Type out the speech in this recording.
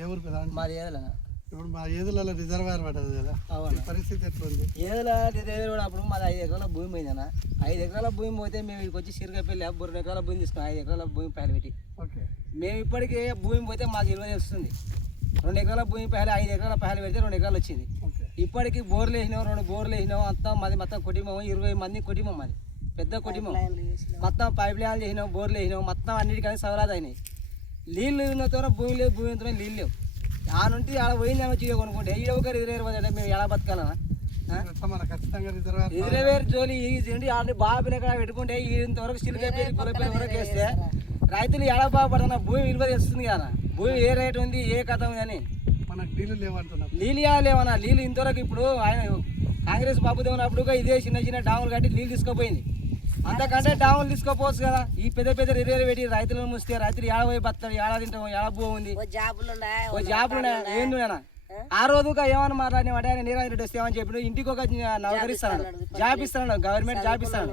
ఎవరు మాది ఏదలనా. ఇప్పుడు మా ఏదులలో రిజర్వాయర్ పడ్డది కదా, పరిస్థితి ఎట్లుంది? ఏదల రిజర్వాయర్ అప్పుడు మాది 5 ఎకరాల భూమి పోయిందన్న. 5 ఎకరాల భూమి పోతే మేము ఇక్కడికి వచ్చి సిరిగపల్లి 2 ఎకరాల భూమి తీసుకున్నాం. 5 ఎకరాల భూమి పైలు పెట్టి మేము ఇప్పటికీ భూమి పోతే మాకు 20 వస్తుంది. 2 ఎకరాల భూమి పైలు 5 ఎకరాల పైలు పెడితే 2 ఎకరాలు వచ్చింది. ఇప్పటికి బోర్లు వేసినాం, 2 బోర్లు వేసినాం. అంతా మాది మొత్తం కుటుంబం 20 మంది కుటుంబం, మాది పెద్ద కుటుంబం. మొత్తం పైప్ లైన్లు వేసినాం, బోర్లు వేసినాం, మొత్తం అన్నిటికీ సవరాలు అయినాయి. నీళ్ళు ఉన్నతో భూమి లేదు, భూమి ఉంటే నీళ్ళు లేవు. ఆ నుండి ఆడ పోయింది వచ్చి కొనుక్కుంటే ఈ ఒకరు 20 అంటే మేము ఎలా బతకాలనా? రిజర్వేర్ జోలి ఏంటి ఆల్రెడీ బాబుని ఎక్కడ పెట్టుకుంటే ఇంతవరకు సిలికైపోయి పొలపై వరకు వేస్తే రైతులు ఎలా బాగుపడుతున్నా? భూమి విలువ తెస్తుంది కదా, భూమి ఏ రేటు ఉంది, ఏ కథ ఉంది అని. మనకు నీళ్ళు లేవంటున్నా, నీళ్ళు లేవన్నా. నీళ్ళు ఇంతవరకు ఇప్పుడు ఆయన కాంగ్రెస్ బాబు ఉన్నప్పుడు ఇదే చిన్న చిన్న డాములు కట్టి నీళ్ళు తీసుకుపోయింది. అంతకంటే డాములు తీసుకోపోవచ్చు కదా. ఈ పెద్ద పెద్ద రిజర్వ్ పెట్టి రైతులను మూస్తే రైతులు ఏడబోయి బతాడు, ఏడా తింటాం, ఏడా పోయింది. ఓ జాబులు ఏంది నేనా ఆ రోజుగా ఏమన్నా మాట్లాడినామంటే ఆయన నీరాజరెడ్డి వస్తే ఏమని చెప్పి ఇంటికి ఒక నౌకరిస్తాడు, జాబ్ ఇస్తాడు, గవర్నమెంట్ జాబ్ ఇస్తాడు.